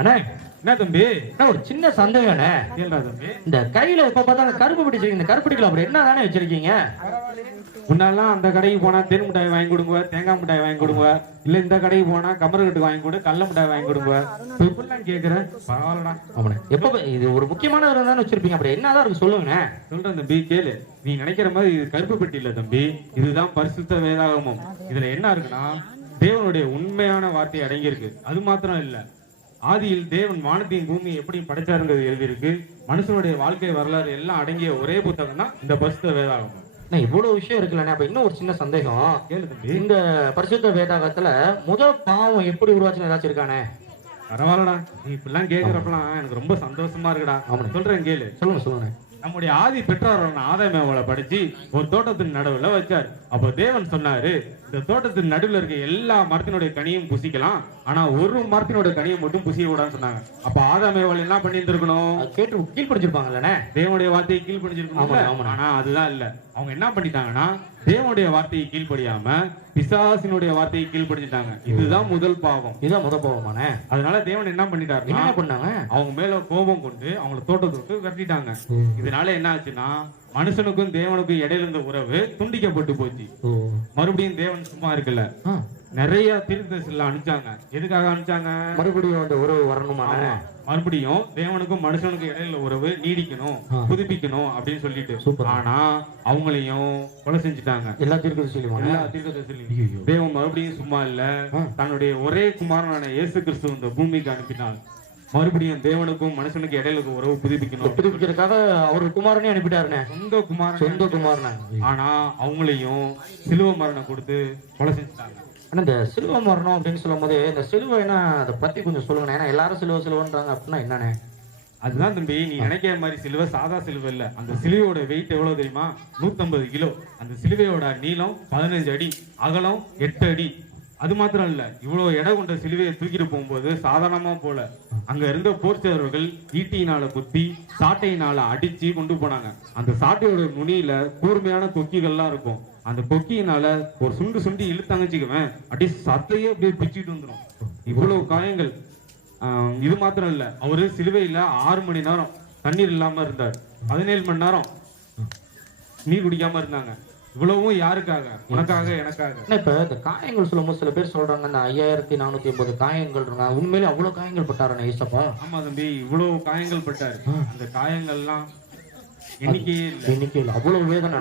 அண்ணா என்ன தம்பி? ஒரு சின்ன சந்தேகண்ணே. கேளுடா தம்பி. இந்த கையில இப்ப பார்த்தா கருப்பு பிடிச்சிருக்கீங்க, இந்த கருப்பட்டிக்கல அப்படி என்ன தானே வச்சிருக்கீங்க? முன்னாலாம் அந்த கடைக்கு போனா தேன் மிட்டாய் வாங்கி கொடுங்க, தேங்காய் மிட்டாய் வாங்கி கொடுங்க, இல்ல இந்த கடைக்கு போனா கமருக்கட்டு வாங்கி கொடு, கடல மிட்டாய் வாங்கி கொடுங்க. இப்பெல்லாம் கேக்குறேன், பரவாயில்லடா. ஆமாண்ணே. எப்ப இது ஒரு முக்கியமான தானே வச்சிருப்பீங்க, அப்படி என்னதான் இருக்கு சொல்லுங்கண்ணே. சொல்றேன் தம்பி, கேளு. நீ நினைக்கிற மாதிரி இது கருப்பு பெட்டி இல்ல தம்பி, இதுதான் பரிசுத்த வேதாகமம். இதுல என்ன இருக்குன்னா, தேவனுடைய உண்மையான வார்த்தை அடங்கி இருக்கு. அது மாத்திரம் இல்ல, ஆதியில் தேவன் வானத்தையும் பூமியை எப்படி படைச்சாருங்கிறது எழுதியிருக்கு. மனுஷனுடைய வாழ்க்கை வரலாறு எல்லாம் அடங்கிய ஒரே புத்தகம் தான் இந்த பரிசுத்த வேதாகமம். இவ்வளவு விஷயம் இருக்குல்ல. அப்ப இன்னும் ஒரு சின்ன சந்தேகம். கேளு தம்பி. இந்த பரிசுத்த வேதாகத்துல முதல் பாவம் எப்படி உருவாச்சுன்னு ஏதாச்சும் இருக்கானே? பரவாயில்லடா, நீ இப்பெல்லாம் கேக்குறப்பெல்லாம் எனக்கு ரொம்ப சந்தோஷமா இருக்குடா. சொல்றேன் கேளு. சொல்லுங்க. நம்முடைய ஆதி பெற்றோரான ஆதாமேவளை படிச்சு ஒரு தோட்டத்தின் நடுவுல வச்சார். அப்ப தேவன் சொன்னாரு, இந்த தோட்டத்தின் நடுவுல இருக்க எல்லா மரத்தினுடைய கனியும் புசிக்கலாம், ஆனா ஒரு மரத்தினுடைய கனியை மட்டும் புசிக்க கூடாதுன்னு சொன்னாங்க. அப்ப ஆதாமேவள் என்ன பண்ணிட்டு இருக்கணும்? கேட்டு கீழ் படிச்சிருப்பாங்கல்ல, தேவனுடைய வார்த்தையை கீழ் படிச்சிருக்கணும். ஆனா அதுதான் இல்ல, அவங்க என்ன பண்ணிட்டாங்கன்னா தேவனுடைய வார்த்தையை கீழ்படியாம பிசாசினுடைய வார்த்தையை கீழ்படிச்சிட்டாங்க. இதுதான் முதல் பாவம். இதுதான் முதல் பாவமான. அதனால தேவன் என்ன பண்ணிட்டாரு? என்ன பண்ணாங்க? அவங்க மேல கோபம் கொண்டு அவங்களை தோட்டத்தை விட்டு விரட்டிட்டாங்க. இதனால என்ன ஆச்சுன்னா, மனுஷனுக்கும் தேவனுக்கும் இடையில இருந்த உறவு துண்டிக்கப்பட்டு போச்சு. மறுபடியும் தேவன் சும்மா இருக்குல்ல, நிறைய தீர்க்கதரிசிகளை அனுப்பிச்சாங்க. எதுக்காக அனுப்பிச்சாங்க? மறுபடியும் அந்த உறவு வரணுமா? மறுபடியும் தேவனுக்கும் மனுஷனுக்கும் இடையில உறவு நீடிக்கணும், புதுப்பிக்கணும் அப்படின்னு சொல்லிட்டு. ஆனா அவங்களையும் கொலை செஞ்சுட்டாங்க. எல்லா தீர்க்கதரிசிகளையும். தேவன் மறுபடியும் சும்மா இல்ல, தன்னுடைய ஒரே குமாரனான இயேசு கிறிஸ்து இந்த பூமிக்கு அனுப்பினார். மறுபடியும் தேவனுக்கும் மனுஷனுக்கு இடையில உறவு புதுப்பிக்கிறதுக்காக அவர் குமாரனே அனுப்பிட்டாருனே, சொந்த குமாரன். ஆனா அவங்களையும் சிலுவை மரணம் கொடுத்து கொலை செஞ்சுட்டாங்க. ஆனா இந்த சிலுவை மரணம் அப்படின்னு சொல்லும் போது, இந்த சிலுவை என்ன, அதை பத்தி கொஞ்சம் சொல்லுங்க. ஏன்னா எல்லாரும் சிலுவைன்றாங்க அப்படின்னா என்னன்னு? அதுதான் தம்பி, நீ நினைக்கிற மாதிரி சிலுவை சாதா சிலுவை இல்ல. அந்த சிலுவையோட வெயிட் எவ்வளவு தெரியுமா? 150 கிலோ. அந்த சிலுவையோட நீளம் 15 அடி, அகலம் 8 அடி. அது மாத்திரம் இல்ல, இவ்வளவு எடை கொண்ட சிலுவையை தூக்கிட்டு போகும்போது சாதாரணமா போல, அங்க இருந்த போர்ச்சவர்கள் ஈட்டியினால குத்தி சாட்டையினால அடிச்சு கொண்டு போனாங்க. அந்த சாட்டையோட நுனியில கூர்மையான கொக்கிகள்லாம் இருக்கும். அந்த கொக்கியினால ஒரு சுண்டி இழுத்தாங்கச்சுக்குவேன், அப்படியே சத்தையே அப்படியே பிச்சுட்டு வந்துடும். இவ்வளவு காயங்கள். இது மாத்திரம் இல்ல, அவரு சிலுவையில 6 மணி நேரம் தண்ணீர் இல்லாம இருந்தார். 17 மணி நேரம் நீர் குடிக்காம இருந்தாங்க. இவ்வளவும் யாருக்காக? உனக்காக, எனக்காக. இப்ப இந்த காயங்கள் சொல்லும்போது சில பேர் சொல்றாங்க, இந்த 5480 காயங்கள் இருக்காங்க. உண்மையிலே அவ்வளவு காயங்கள் பட்டாரு ஏசப்பா? ஆமா தம்பி, இவ்வளவு காயங்கள் பட்டாரு. அந்த காயங்கள்லாம் எண்ணிக்கை இல்ல. அவ்வளவு வேதனை.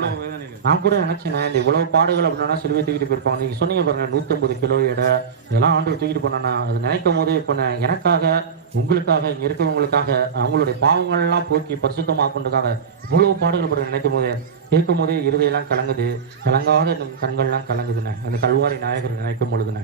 நான் கூட நினைச்சேன், இந்த இவ்வளவு பாடுகள் அப்படின்னா சிலுவை தூக்கிட்டு போயிருப்பாங்க. நீங்க சொன்னீங்க பாருங்க, 150 கிலோ எடை, இதெல்லாம் ஆண்டு தூக்கிட்டு போனா, அது நினைக்கும் போதே இப்ப எனக்காக, உங்களுக்காக, இங்க இருக்கிறவங்களுக்காக, அவங்களுடைய பாவங்கள் எல்லாம் போக்கி பரிசுத்தமாக்குறதுக்காக இவ்வளவு பாடுகள் பாருங்க. நினைக்கும் போதே, கேட்கும் போதே இருதையெல்லாம் கலங்குது. கலங்காத கண்கள்லாம் கலங்குதுண்ணே, அந்த கல்வாரி நாயகர் நினைக்கும் பொழுதுண்ணே.